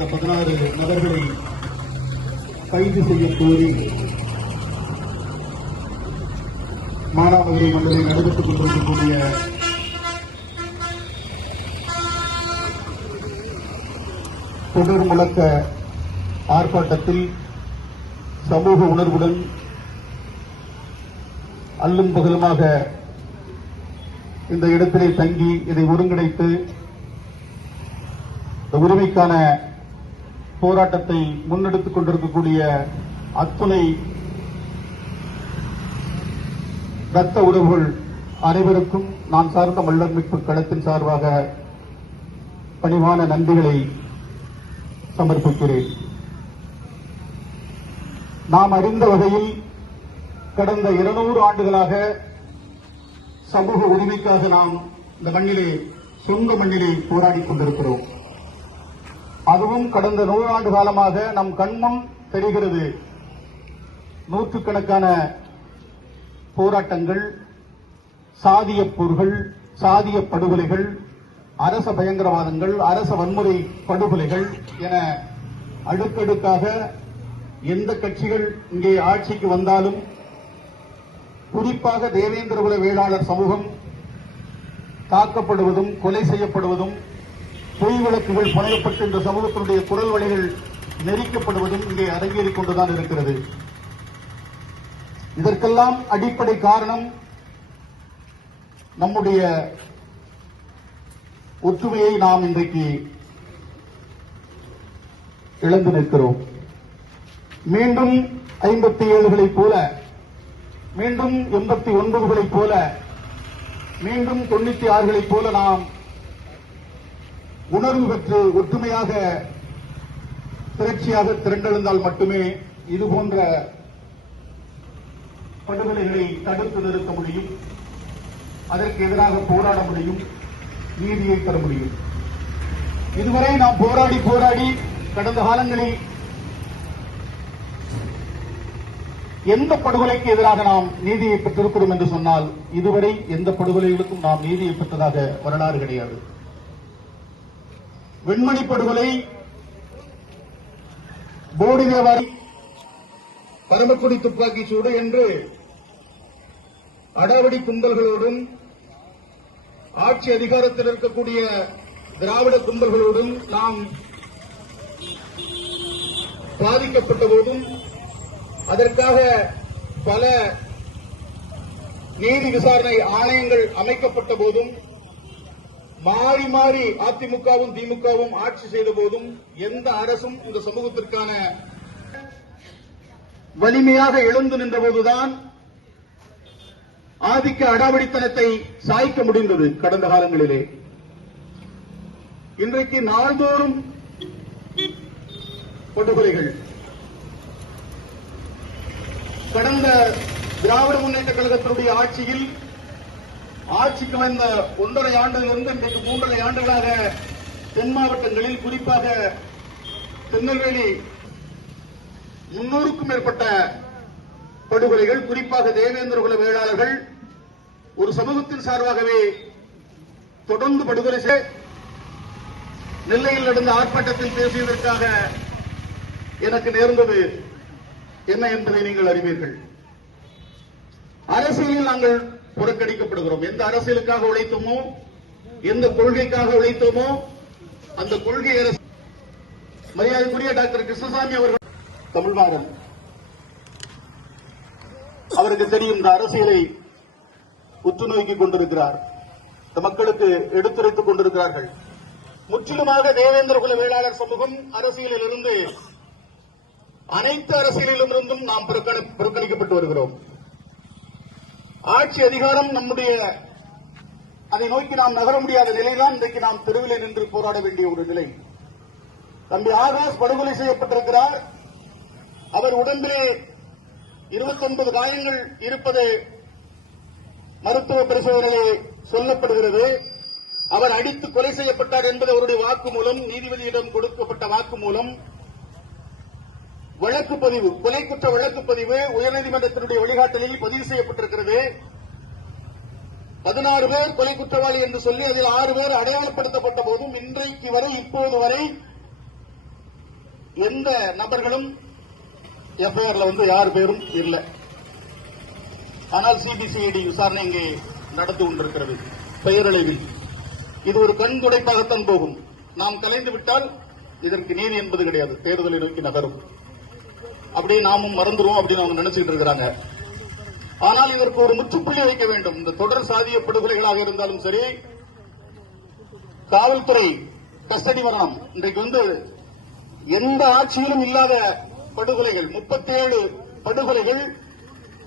அந்த 16 நபர்களை கைது செய்ய கோரி மானாமதுரை மண்டலை நடைபெற்றுக் கொண்டிருக்கக்கூடிய தொடர் முழக்க ஆர்ப்பாட்டத்தில் சமூக உணர்வுடன் அல்லும் பகலுமாக இந்த இடத்திலே தங்கி இதை ஒருங்கிணைத்து இந்த உரிமைக்கான போராட்டத்தை முன்னெடுத்துக் கொண்டிருக்கக்கூடிய அத்துணை இரத்த உறவுகள் அனைவருக்கும் நான் சார்ந்த மல்லர் மீட்பு களத்தின் சார்பாக பணிவான நன்றிகளை சமர்ப்பிக்கிறேன். நாம் அறிந்த வகையில் கடந்த 200 ஆண்டுகளாக சமூக உரிமைக்காக நாம் இந்த மண்ணிலே சொந்த மண்ணிலே போராடிக் கொண்டிருக்கிறோம். அதுவும் கடந்த 100 ஆண்டு காலமாக நம் கண்முன் தெரிகிறது. நூற்றுக்கணக்கான போராட்டங்கள், சாதிய போர்கள், சாதிய படுகொலைகள், அரச பயங்கரவாதங்கள், அரச வன்முறை படுகொலைகள் என அடுக்கடுக்காக எந்த கட்சிகள் இங்கே ஆட்சிக்கு வந்தாலும் குறிப்பாக தேவேந்திரகுல வேளாளர் சமூகம் தாக்கப்படுவதும், கொலை செய்யப்படுவதும், பொய் வழக்குகள் புனையப்பட்டு இந்த சமூகத்தினுடைய குரல் வழிகள் நெரிக்கப்படுவதும் இங்கே அரங்கேறிக் கொண்டுதான் இருக்கிறது. இதற்கெல்லாம் அடிப்படை காரணம் நம்முடைய ஒற்றுமையை நாம் இன்றைக்கு இழந்து நிற்கிறோம். மீண்டும் 57களைப் போல, மீண்டும் 89களைப் போல, மீண்டும் 96களைப் போல நாம் உணர்வு பெற்று ஒற்றுமையாக திரட்சியாக திரண்டெழுந்தால் மட்டுமே இதுபோன்ற படுகொலைகளை தடுத்து நிறுத்த முடியும், அதற்கு எதிராக போராட முடியும், நீதியை பெற முடியும். இதுவரை நாம் போராடி போராடி கடந்த காலங்களில் எந்த படுகொலைக்கு எதிராக நாம் நீதியை பெற்றிருக்கிறோம் என்று சொன்னால் இதுவரை எந்த படுகொலைகளுக்கும் நாம் நீதியை பெற்றதாக வரலாறு கிடையாது. வெண்மணி படுகொலை, போடி வியாபாரி, பரமக்குடி துப்பாக்கி சூடு என்று அடாவடி கும்பல்களோடும் ஆட்சி அதிகாரத்தில் இருக்கக்கூடிய திராவிட கும்பல்களோடும் நாம் பாதிக்கப்பட்ட போதும் அதற்காக பல நீதி விசாரணை ஆணையங்கள் அமைக்கப்பட்ட போதும் மாறி மாறி அதிமுகவும் திமுகவும் ஆட்சி செய்த போதும் எந்த அரசும் இந்த சமூகத்திற்கான வலிமையாக எழுந்து நின்றபோதுதான் ஆதிக்க அடாவடித்தனத்தை சாய்க்க முடிந்தது கடந்த காலங்களிலே. இன்றைக்கு நாள்தோறும் படுகொலைகள். கடந்த திராவிட முன்னேற்ற கழகத்தினுடைய ஆட்சியில் ஆட்சிக்கு வந்த 1.5 ஆண்டிலிருந்து இன்றைக்கு 3.5 ஆண்டுகளாக தென் மாவட்டங்களில் குறிப்பாக திருநெல்வேலி 300க்கும் மேற்பட்ட படுகொலைகள், குறிப்பாக தேவேந்திரகுல வேளாளர்கள் ஒரு சமூகத்தின் சார்பாகவே தொடர்ந்து படுகொலை செய்ய நெல்லையில் நடந்த ஆர்ப்பாட்டத்தில் பேசியதற்காக எனக்கு நேர்ந்தது என்ன என்பதை நீங்கள் அறிவீர்கள். அரசியலில் நாங்கள் புறக்கணிக்கப்படுகிறோம். எந்த அரசியலுக்காக உழைத்தோமோ, எந்த கொள்கைக்காக உழைத்தோமோ அந்த கொள்கை அரசு. மரியாதைக்குரிய டாக்டர் கிருஷ்ணசாமி அவர்கள் தமிழ்மாறன் அவருக்கு தெரியும், இந்த அரசியலை உற்று நோக்கிக் கொண்டிருக்கிறார், இந்த மக்களுக்கு எடுத்துரைத்துக் கொண்டிருக்கிறார்கள். முற்றிலுமாக தேவேந்திரகுல வேளாளர் சமூகம் அரசியலில் இருந்து, அனைத்து அரசியலிலும் இருந்தும் நாம் புறக்கணிக்கப்பட்டு வருகிறோம். ஆட்சி அதிகாரம் நம்முடைய, அதை நோக்கி நாம் நகர முடியாத நிலைதான் இன்றைக்கு நாம் தெருவிலே நின்று போராட வேண்டிய ஒரு நிலை. தம்பி ஆகாஷ் படுகொலை செய்யப்பட்டிருக்கிறார். அவர் உடம்பிலே 29 காயங்கள் இருப்பது மருத்துவ பரிசோதனையிலே சொல்லப்படுகிறது. அவர் அடித்து கொலை செய்யப்பட்டார் என்பது அவருடைய வாக்குமூலம், நீதிபதியிடம் கொடுக்கப்பட்ட வாக்குமூலம். வழக்குப்பதிவு, கொலை குற்ற வழக்குப்பதிவு உயர்நீதிமன்றத்தினுடைய வழிகாட்டலில் பதிவு செய்யப்பட்டிருக்கிறது. 16 பேர் கொலை குற்றவாளி என்று சொல்லி அதில் 6 பேர் அடையாளப்படுத்தப்பட்ட போதும் இன்றைக்கு வரை, இப்போது வரை எந்த நபர்களும் எஃப்ஐஆர்ல யார் பேரும் இல்லை. ஆனால் சிபிசிஐடி விசாரணை இங்கே நடந்து கொண்டிருக்கிறது பெயரளவில். இது ஒரு கண் துடைப்பாகத்தான் போகும். நாம் கலைந்து விட்டால் இதற்கு நீதி என்பது கிடையாது, தேர்தலை நோக்கி நகரும். அப்படியே நாமும் மறந்துருவோம் அப்படின்னு அவங்க நினைச்சுட்டு இருக்கிறாங்க. ஆனால் இதற்கு ஒரு முற்றுப்புள்ளி வைக்க வேண்டும். இந்த தொடர் சாதிய படுகொலைகளாக இருந்தாலும் சரி, காவல்துறை கஸ்டடி மரணம், இன்றைக்கு எந்த ஆட்சியிலும் இல்லாத படுகொலைகள், 37 படுகொலைகள்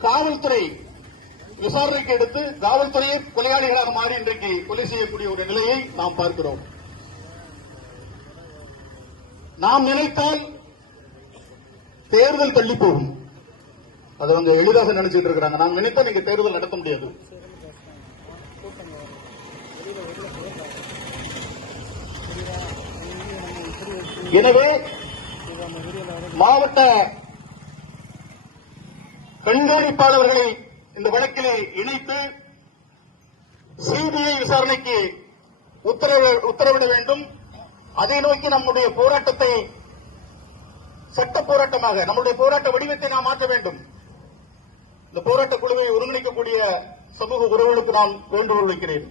காவல்துறை விசாரணைக்கு எடுத்து காவல்துறையை கொலையாளிகளாக மாறி இன்றைக்கு கொலை செய்யக்கூடிய ஒரு நிலையை நாம் பார்க்கிறோம். நாம் நினைத்தால் தேர்தல் தள்ளி போகும். அது அவங்க எளிதாக நினைச்சிட்டு இருக்கிறாங்க. நாம் நினைத்தா நீங்க தேர்தல் நடத்த முடியாது. எனவே மாவட்ட கண்காணிப்பாளர்களை இந்த வழக்கிலே இணைத்து சிபிஐ விசாரணைக்கு உத்தரவிட வேண்டும். அதை நோக்கி நம்முடைய போராட்டத்தை சட்ட போராட்டமாக, நம்முடைய போராட்ட வடிவத்தை நாம் மாற்ற வேண்டும். இந்த போராட்ட குழுவை ஒருங்கிணைக்கக்கூடிய சமூக உறவுகளுக்கு நான் வேண்டுகோள் வைக்கிறேன்.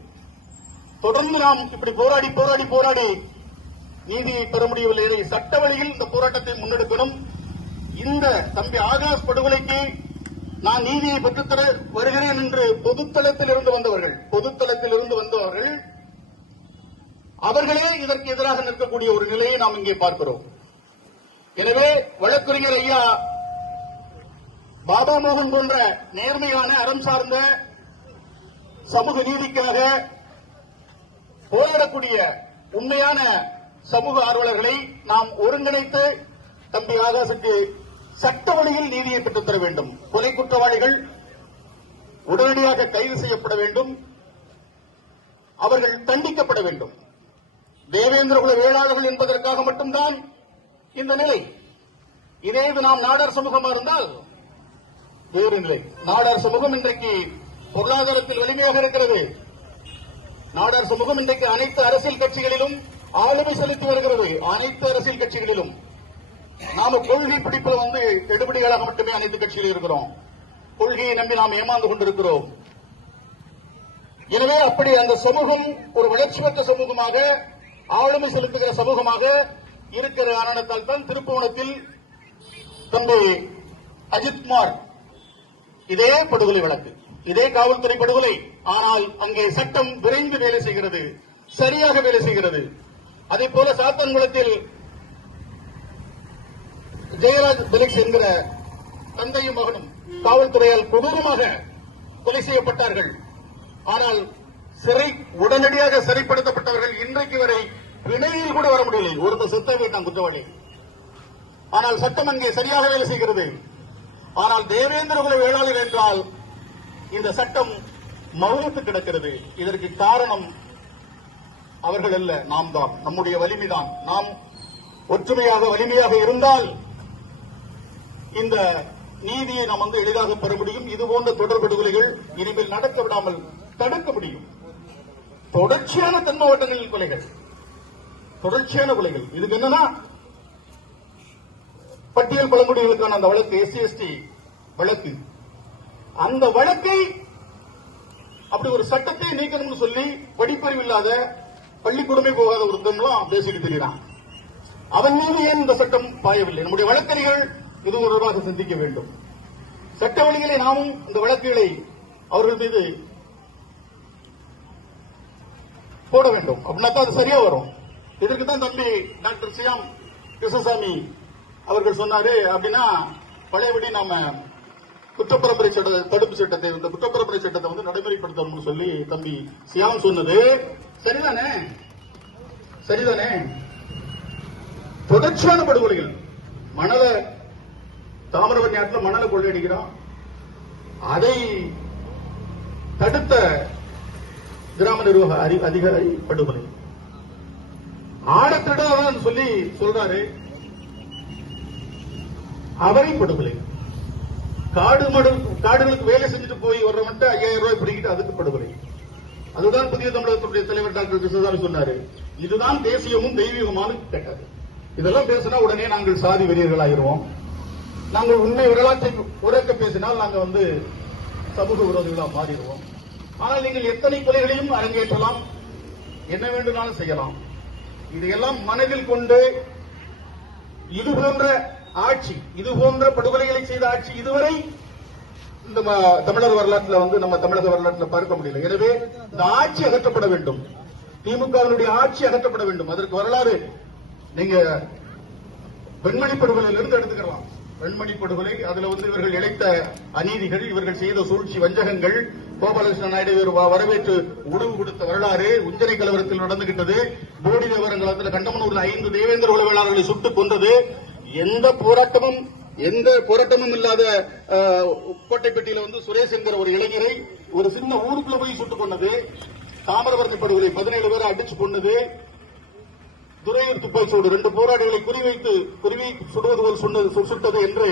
தொடர்ந்து நாம் இப்படி போராடி போராடி போராடி நீதியை பெற முடியவில்லை. சட்ட வழியில் இந்த போராட்டத்தை முன்னெடுக்கணும். இந்த தம்பி ஆகாஷ் படுகொலைக்கு நான் நீதியை பெற்றுத்தர வருகிறேன் என்று பொதுத்தளத்தில் இருந்து வந்தவர்கள் அவர்களே இதற்கு எதிராக நிற்கக்கூடிய ஒரு நிலையை நாம் இங்கே பார்க்கிறோம். எனவே வழக்கறிஞர் ஐயா பாபா மோகன் போன்ற நேர்மையான அறம் சார்ந்த சமூக நீதிக்காக போராடக்கூடிய உண்மையான சமூக ஆர்வலர்களை நாம் ஒருங்கிணைத்து தம்பி ஆகாஷுக்கு சட்ட வழியில் நீதியை பெற்றுத்தர வேண்டும். கொலை குற்றவாளிகள் உடனடியாக கைது செய்யப்பட வேண்டும். அவர்கள் தண்டிக்கப்பட வேண்டும். தேவேந்திரகுல வேளாளர்கள் என்பதற்காக மட்டும்தான் இந்த நிலை. இதே இது நாம் நாடார் சமூகமா இருந்தால் வேறு நிலை. நாடார் சமூகம் இன்றைக்கு பொருளாதாரத்தில் வலிமையாக இருக்கிறது. நாடார் சமூகம் இன்றைக்கு அனைத்து அரசியல் கட்சிகளிலும் ஆளுமை செலுத்தி வருகிறது. அனைத்து அரசியல் கட்சிகளிலும் நாம கொள்கை பிடிப்பில் எடுபடிகளாக மட்டுமே அனைத்து கட்சியில் இருக்கிறோம். கொள்கையை நம்பி நாம் ஏமாந்து கொண்டிருக்கிறோம். எனவே அப்படி அந்த சமூகம் ஒரு வளர்ச்சி பெற்ற சமூகமாக, ஆளுமை செலுத்துகிற சமூகமாக இருக்கிற காரணத்தால் தான் திருப்புவனத்தில் தம்பி அஜித்குமார் இதே படுகொலை வழக்கு, இதே காவல்துறை படுகொலை. ஆனால் அங்கே சட்டம் விரைந்து வேலை செய்கிறது, சரியாக வேலை செய்கிறது. அதே போல சாத்தான்குளத்தில் ஜெயராஜ் பெலிக்ஸ் என்கிற தந்தையும் மகனும் காவல்துறையால் கொடூரமாக கொலை செய்யப்பட்டார்கள். ஆனால் உடனடியாக சிறைப்படுத்தப்பட்டவர்கள் இன்றைக்கு வரை பிணையில் கூட வர முடியவில்லை. ஒருத்தர் செத்த வீட்டான் குற்றவாளி. ஆனால் சட்டம் அங்கே சரியாக வேலை செய்கிறது. ஆனால் தேவேந்திரகுல வேளாளர் என்றால் இந்த சட்டம் மௌனத்து கிடக்கிறது. இதற்கு காரணம் அவர்கள் அல்ல, நாம் தான். நம்முடைய வலிமைதான். நாம் ஒற்றுமையாக வலிமையாக இருந்தால் இந்த நீதியை நாம் எளிதாக பெற முடியும். இதுபோன்ற தொடர்படுகொலைகள் இனிமேல் நடக்க விடாமல் தடுக்க முடியும். தொடர்ச்சியான தென் மாவட்டங்களில் கொலைகள், தொடர்ச்சியான கொலைகள். இதுக்கு என்னன்னா பட்டியல் பழங்குடிகளுக்கான அந்த வழக்கு, SC/ST வழக்கு, அந்த வழக்கை அப்படி ஒரு சட்டத்தை நீக்கணும்னு சொல்லி படிப்பறிவு இல்லாத பள்ளிக்கூடமே போகாத ஒருத்தம்லாம் பேசிட்டு தெரியுறான். அவன் மீது ஏன் இந்த சட்டம் பாயவில்லை? நம்முடைய வழக்கறிஞர்கள் இது தொடர்பாக சிந்திக்க வேண்டும். சட்ட வழிகளை நாமும் இந்த வழக்குகளை அவர்கள் மீது போட வேண்டும். அப்படின்னா அது சரியா வரும். இதற்கு தான் தம்பி டாக்டர் சியாம் கிருஷ்ணசாமி அவர்கள் சொன்னாரு. அப்படின்னா பழையபடி நாம குற்றப்பரம்பரை தடுப்பு சட்டத்தை, இந்த குற்றப்பரம்பரை சட்டத்தை நடைமுறைப்படுத்தணும்னு சொல்லி தம்பி சியாம் சொன்னது சரிதானே? சரிதானே? தொடர்ச்சியான படுகொலைகள், மணல தாமிரபரணி ஆற்றில் மணலை கொள்ளையடிக்கிறான். அதை தடுத்த கிராம நிர்வாக அதிகாரி படுகொலை. ஆடத்திடாதான் சொல்லி சொல்றாரு, அவரை படுகொலை. காடுகளுக்கு வேலை செஞ்சுட்டு போய் வர்றவன்ட்டு 5000 ரூபாய் பிடிக்கிட்டு அதுக்கு படுகொலை. அதுதான் புதிய தமிழகத்துடைய தலைவர் டாக்டர் கிருஷ்ணசாமி சொன்னாரு. இதுதான் தேசியமும் தெய்வீகமான கேட்டது. இதெல்லாம் பேசினா உடனே நாங்கள் சாதி வெறியர்கள் ஆகிருவோம். நாங்கள் உண்மை வரலாற்றை உரைக்க பேசினால் நாங்கள் சமூக விரோதிகளா மாறிடுவோம். ஆனால் நீங்கள் எத்தனை கொலைகளையும் அரங்கேற்றலாம், என்ன வேண்டுமானாலும் செய்யலாம். இதையெல்லாம் மனதில் கொண்டு இதுபோன்ற ஆட்சி, இதுபோன்ற படுகொலைகளை செய்த ஆட்சி இதுவரை இந்த தமிழர் வரலாற்றில் நம்ம தமிழக வரலாற்றில் பார்க்க முடியல. எனவே இந்த ஆட்சி அகற்றப்பட வேண்டும். திமுகவினுடைய ஆட்சி அகற்றப்பட வேண்டும். அதற்கு வரலாறு நீங்க பெண்மணி படுகொலையிலிருந்து எடுத்துக்கலாம். பெண்மணி படுகொலை, அதுல இவர்கள் இழைத்த அநீதிகள், இவர்கள் செய்த சூழ்ச்சி, வஞ்சகங்கள், கோபாலகிருஷ்ண நாயுடு வரவேற்று உணவு கொடுத்த வரலாறு, உஞ்சனை கலவரத்தில் நடந்துகிட்டது, போடி விவரங்களத்தில் கண்டமனூரில் 5 தேவேந்திர உளவியலாளர்களை சுட்டுக் கொண்டது, எந்த போராட்டமும் இல்லாத கோட்டைப்பட்டியில சுரேஷ் என்கிற ஒரு இளைஞரை ஒரு சின்ன ஊருக்குள்ள போய் சுட்டுக் கொண்டது, தாமிரபரணி படுகொலை 17 பேரை அடிச்சு கொண்டது, துறையூர் துப்பாக்கிச்சூடு 2 போராளிகளை குறிவை சுடுவது போல் சுட்டது என்று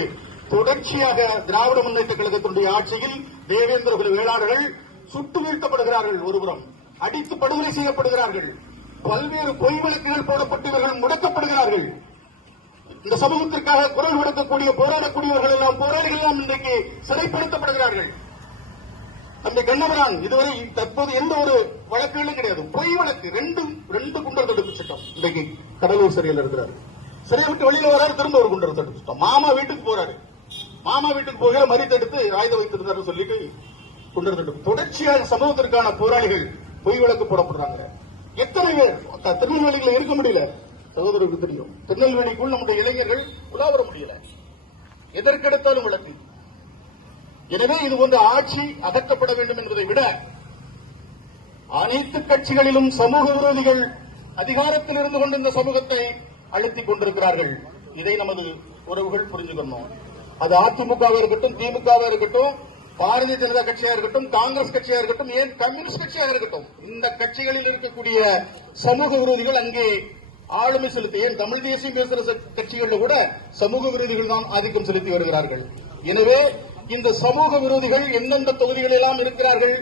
தொடர்ச்சியாக திராவிட முன்னேற்ற கழகத்தினுடைய ஆட்சியில் தேவேந்திர குல வேளாளர்கள் சுட்டு வீழ்த்தப்படுகிறார்கள். ஒருபுறம் அடித்து படுகொலை செய்யப்படுகிறார்கள். பல்வேறு பொய் வழக்குகள் போடப்பட்டு இவர்கள் முடக்கப்படுகிறார்கள். இந்த சமூகத்திற்காக குரல் கொடுக்கக்கூடிய போராடக்கூடியவர்கள் எல்லாம், போராளிகள் எல்லாம் இன்றைக்கு சிறைப்படுத்தப்படுகிறார்கள். தம்பி கண்ணபுரான் இதுவரை தற்போது எந்த ஒரு வழக்குகளும் கிடையாது. பொய் வழக்கு 2 குண்டர் தடுப்பு சட்டம். இன்றைக்கு கடலூர் சிறையில் இருக்கிறார். சிறையை விட்டு வெளியில வராரு, திரும்ப ஒரு குண்டர் தடுப்பு சட்டம். மாமா வீட்டுக்கு போறாரு, மாமா வீட்டுக்கு போகிற மறித்தெடுத்து ஆயுதம் வைத்திருந்தாரு சொல்லிட்டு குண்டர் தடுப்பு. தொடர்ச்சியாக சமூகத்திற்கான போராளிகள் பொய் வழக்கு போடப்படுறாங்க. எத்தனை பேர் திருநெல்வேலியில் இருக்க முடியல, சகோதரருக்கு தெரியும். திருநெல்வேலிக்குள் நம்முடைய இளைஞர்கள் உலா வர முடியல, எதற்கெடுத்தாலும் வழக்கு. எனவே இது போன்ற ஆட்சி அகற்றப்பட வேண்டும் என்பதை விட அனைத்து கட்சிகளிலும் சமூக விரோதிகள் அதிகாரத்தில் இருந்து கொண்டு இந்த சமூகத்தை அழுத்திக் கொண்டிருக்கிறார்கள். இதை நமது உறவுகள் புரிஞ்சுக்கணும். அது அதிமுகவா இருக்கட்டும், திமுகவா இருக்கட்டும், பாரதிய ஜனதா கட்சியா இருக்கட்டும், காங்கிரஸ் கட்சியா இருக்கட்டும், ஏன் கம்யூனிஸ்ட் கட்சியாக இருக்கட்டும், இந்த கட்சிகளில் இருக்கக்கூடிய சமூக விரோதிகள் அங்கே ஆளுமை செலுத்தி, ஏன் தமிழ் தேசியம் பேசுகிற கட்சிகளில் கூட சமூக விரோதிகள் தான் ஆதிக்கம் செலுத்தி வருகிறார்கள். எனவே இந்த சமூக விரோதிகள் எந்தெந்த தொகுதிகளெல்லாம் இருக்கிறார்கள்,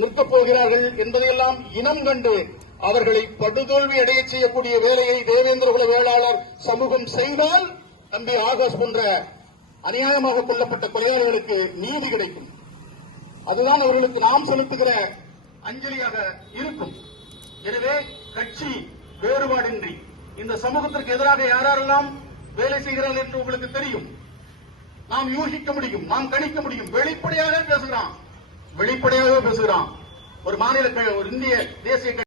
நிற்கப் போகிறார்கள் என்பதையெல்லாம் இனம் கண்டு அவர்களை படுதோல்வி அடைய செய்யக்கூடிய வேலையை தேவேந்திர குல வேளாளர் சமூகம் செய்தால் தம்பி ஆகாஷ் போன்ற அநியாயமாக கொல்லப்பட்ட கொலையாளிகளுக்கு நீதி கிடைக்கும். அதுதான் அவர்களுக்கு நாம் செலுத்துகிற அஞ்சலியாக இருக்கும். எனவே கட்சி வேறுபாடின்றி இந்த சமூகத்திற்கு எதிராக யாரெல்லாம் வேலை செய்கிறார்கள் என்று உங்களுக்கு தெரியும். நாம் யூகிக்க முடியும், நாம் கணிக்க முடியும். வெளிப்படையாக பேசுகிறான். ஒரு மாநில, ஒரு இந்திய தேசிய